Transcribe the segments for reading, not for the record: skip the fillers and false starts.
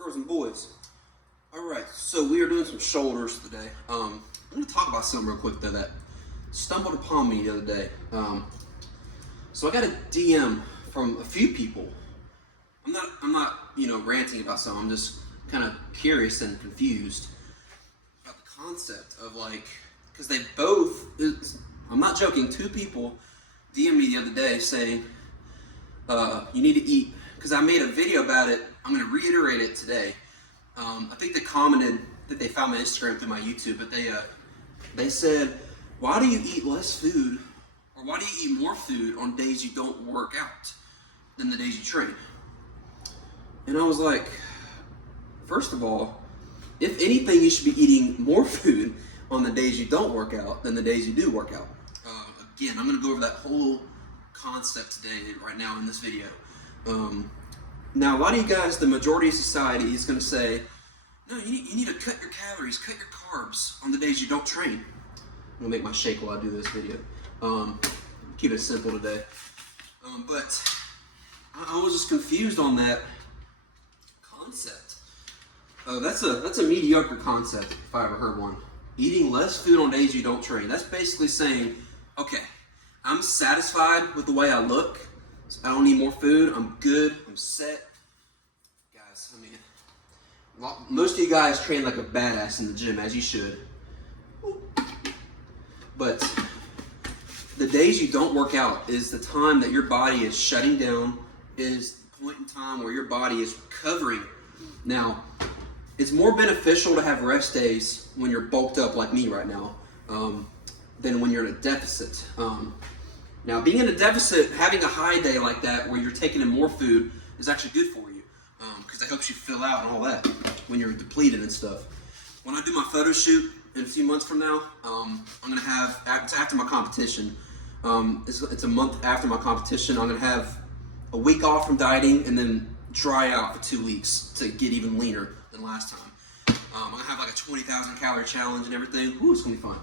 girls and boys. All right, so we are doing some shoulders today. I'm going to talk about something real quick though that stumbled upon me the other day. So I got a DM from a few people. I'm not, ranting about something. I'm just kind of curious and confused about the concept of because they both. I'm not joking. 2 people DM'd me the other day saying, "You need to eat." Because I made a video about it. I'm going to reiterate it today. I think they commented that they found my Instagram through my YouTube, but they said, "Why do you eat less food, or why do you eat more food on days you don't work out than the days you train?" And I was like, first of all, if anything, you should be eating more food on the days you don't work out than the days you do work out. Again, I'm going to go over that whole concept today, right now in this video. Now, a lot of you guys, the majority of society is going to say, no, you need to cut your calories, cut your carbs on the days you don't train. I'm going to make my shake while I do this video. Keep it simple today. But I was just confused on that concept. That's a mediocre concept if I ever heard one. Eating less food on days you don't train. That's basically saying, okay, I'm satisfied with the way I look. I don't need more food. I'm good. I'm set. Guys, most of you guys train like a badass in the gym, as you should. But the days you don't work out is the time that your body is shutting down, is the point in time where your body is recovering. Now, it's more beneficial to have rest days when you're bulked up like me right now than when you're in a deficit. Now, being in a deficit, having a high day like that where you're taking in more food is actually good for you because it helps you fill out and all that when you're depleted and stuff. When I do my photo shoot in a few months from now, I'm going to have, it's after my competition, it's a month after my competition, I'm going to have a week off from dieting and then dry out for 2 weeks to get even leaner than last time. I'm going to have like a 20,000 calorie challenge and everything. Ooh, it's going to be fun.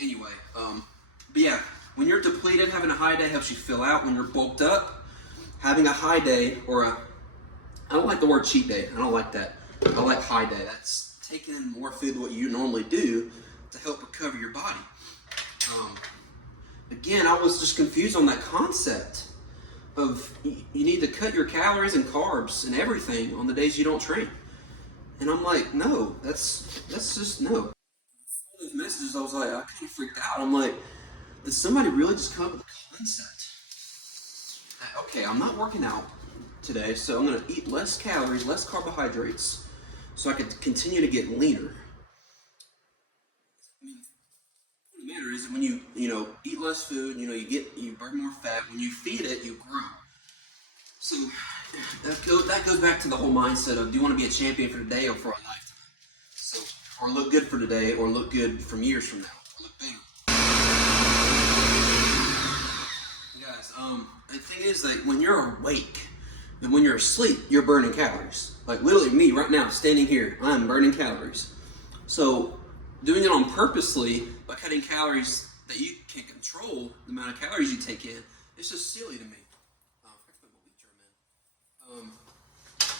Anyway, but yeah. When you're depleted, having a high day helps you fill out. When you're bulked up, having a high day I don't like the word cheat day. I don't like that. I like high day. That's taking in more food than what you normally do to help recover your body. Again, I was just confused on that concept of you need to cut your calories and carbs and everything on the days you don't train. And I'm like, no, that's just no. All those messages, I was like, I kind of freaked out. I'm like, did somebody really just come up with a concept that, okay, I'm not working out today, so I'm going to eat less calories, less carbohydrates, so I can continue to get leaner? I mean, the matter is when you eat less food, you burn more fat. When you feed it, you grow. So that goes back to the whole mindset of, do you want to be a champion for today or for a lifetime? So, or look good for today, or look good from years from now, or look better. The thing is that when you're awake and when you're asleep, you're burning calories. Like literally me right now, standing here, I'm burning calories. So doing it on purposely by cutting calories that you can't control, the amount of calories you take in, it's just silly to me.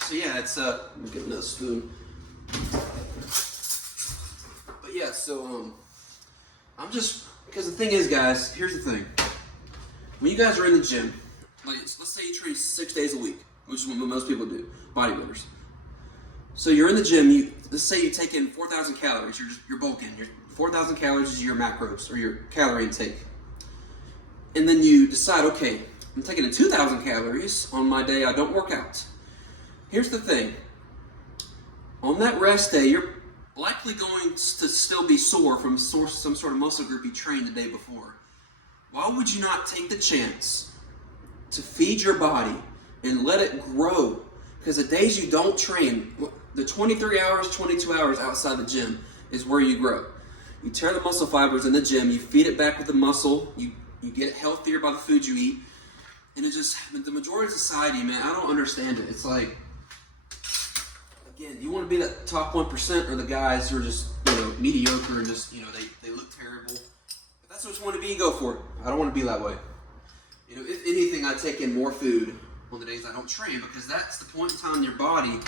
So yeah, it's let me get another spoon. But yeah, so I'm just, because the thing is, guys, here's the thing. When you guys are in the gym, let's say you train 6 days a week, which is what most people do, bodybuilders. So you're in the gym, let's say you take in 4,000 calories, you're bulking. 4,000 calories is your macros, or your calorie intake. And then you decide, okay, I'm taking in 2,000 calories on my day I don't work out. Here's the thing. On that rest day, you're likely going to still be sore from some sort of muscle group you trained the day before. Why would you not take the chance to feed your body and let it grow? Because the days you don't train, the 23 hours, 22 hours outside the gym is where you grow. You tear the muscle fibers in the gym, you feed it back with the muscle, you get healthier by the food you eat. And it just, the majority of society, man, I don't understand it. It's like, again, you want to be that top 1% or the guys who are just, mediocre and just, they look terrible. If that's what you want to be, go for it. I don't want to be that way. If anything, I take in more food on the days I don't train because that's the point in time your body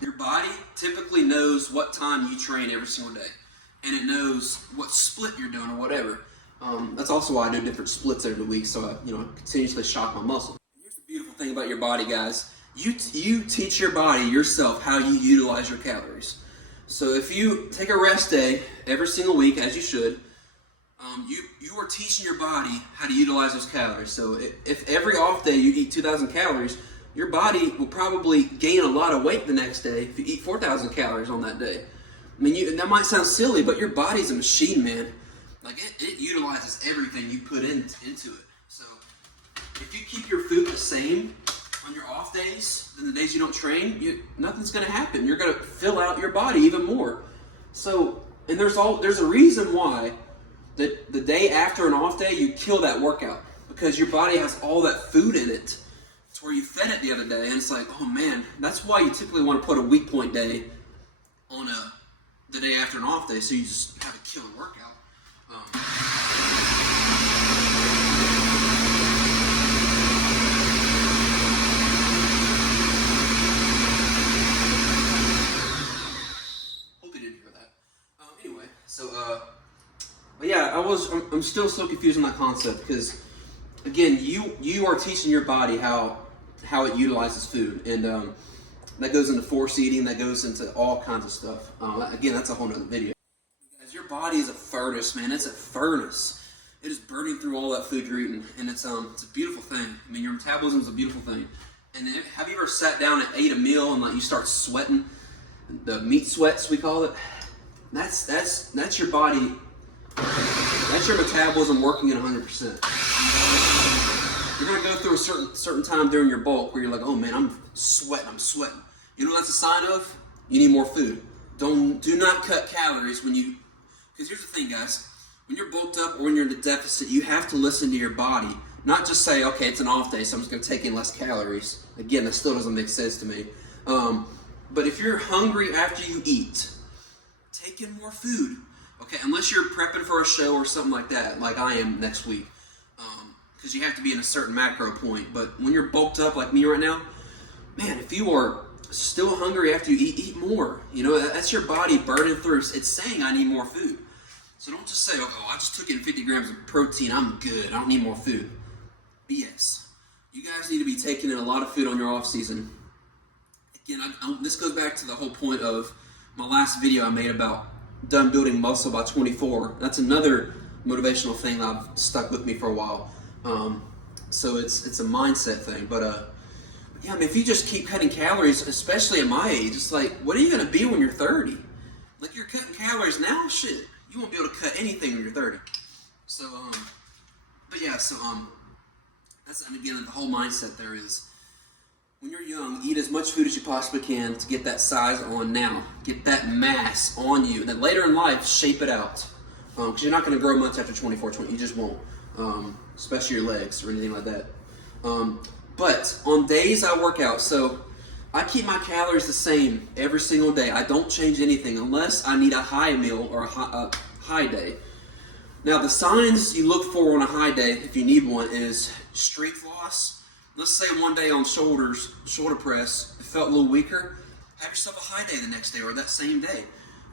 Your body typically knows what time you train every single day, and it knows what split you're doing or whatever. That's also why I do different splits every week, so I, continuously shock my muscle. Here's the beautiful thing about your body, guys. You teach your body yourself how you utilize your calories. So if you take a rest day every single week, as you should, you are teaching your body how to utilize those calories. So if every off day you eat 2,000 calories, your body will probably gain a lot of weight the next day if you eat 4,000 calories on that day. I mean, that might sound silly, but your body's a machine, man. Like, it utilizes everything you put into it. So if you keep your food the same on your off days than the days you don't train, nothing's going to happen. You're going to fill out your body even more. So, and there's a reason why that the day after an off day, you kill that workout, because your body has all that food in it. It's where you fed it the other day, and it's like, oh man, that's why you typically want to put a weak point day on the day after an off day, so you just have a killer workout. Hope you didn't hear that. Anyway, so but yeah, I'm still so confused on that concept, because again, you are teaching your body how it utilizes food, and that goes into force eating, that goes into all kinds of stuff. Again, that's a whole nother video. Guys, your body is a furnace, man. It's a furnace. It is burning through all that food you're eating, and it's a beautiful thing. I mean, your metabolism is a beautiful thing. And have you ever sat down and ate a meal and like you start sweating? The meat sweats, we call it. That's your body. That's your metabolism working at 100%. You're gonna go through a certain time during your bulk where you're like, oh man, I'm sweating. You know what that's a sign of? You need more food. Do not cut calories because here's the thing, guys. When you're bulked up or when you're in a deficit, you have to listen to your body. Not just say, okay, it's an off day, so I'm just gonna take in less calories. Again, that still doesn't make sense to me. But if you're hungry after you eat, take in more food. Okay, unless you're prepping for a show or something like that, like I am next week. Because you have to be in a certain macro point. But when you're bulked up like me right now, man, if you are still hungry after you eat more. That's your body burning through. It's saying, I need more food. So don't just say, oh, I just took in 50 grams of protein, I'm good, I don't need more food. BS. You guys need to be taking in a lot of food on your off season. Again, this goes back to the whole point of my last video I made about done building muscle by 24. That's another motivational thing that I've stuck with me for a while. So it's a mindset thing. But yeah, I mean, if you just keep cutting calories, especially at my age, it's like, what are you gonna be when you're 30? Like, you're cutting calories now, shit. You won't be able to cut anything when you're 30. So, but yeah, so and again, the whole mindset there is, when you're young, eat as much food as you possibly can to get that size on now. Get that mass on you. And then later in life, shape it out. Because you're not going to grow much after 24, 20. You just won't. Especially your legs or anything like that. But on days I work out, so I keep my calories the same every single day. I don't change anything unless I need a high meal or a high day. Now, the signs you look for on a high day, if you need one, is strength loss. Let's say one day on shoulder press, it felt a little weaker. Have yourself a high day the next day or that same day.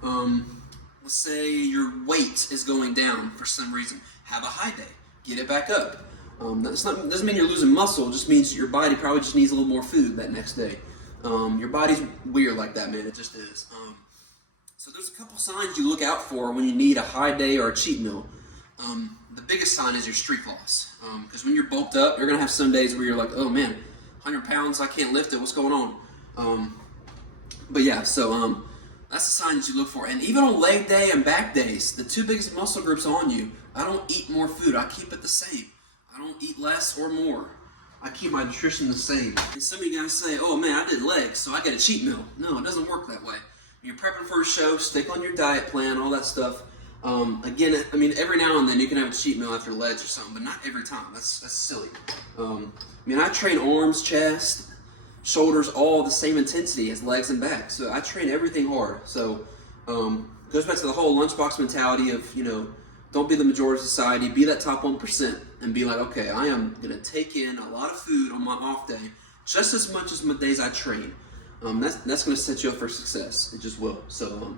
Let's say your weight is going down for some reason. Have a high day. Get it back up. Doesn't mean you're losing muscle. It just means your body probably just needs a little more food that next day. Your body's weird like that, man. It just is. So there's a couple signs you look out for when you need a high day or a cheat meal. The biggest sign is your streak loss. Because when you're bulked up, you're going to have some days where you're like, oh man, 100 pounds, I can't lift it, what's going on? But yeah, so that's the signs you look for. And even on leg day and back days, the two biggest muscle groups on you, I don't eat more food, I keep it the same. I don't eat less or more. I keep my nutrition the same. And some of you guys say, oh man, I did legs, so I get a cheat meal. No, it doesn't work that way. When you're prepping for a show, stick on your diet plan, all that stuff. Again, I mean, every now and then you can have a cheat meal after legs or something, but not every time. That's silly. I train arms, chest, shoulders, all the same intensity as legs and back. So I train everything hard. So it goes back to the whole lunchbox mentality of, don't be the majority of society, be that top 1% and be like, okay, I am going to take in a lot of food on my off day, just as much as my days I train. that's going to set you up for success. It just will. So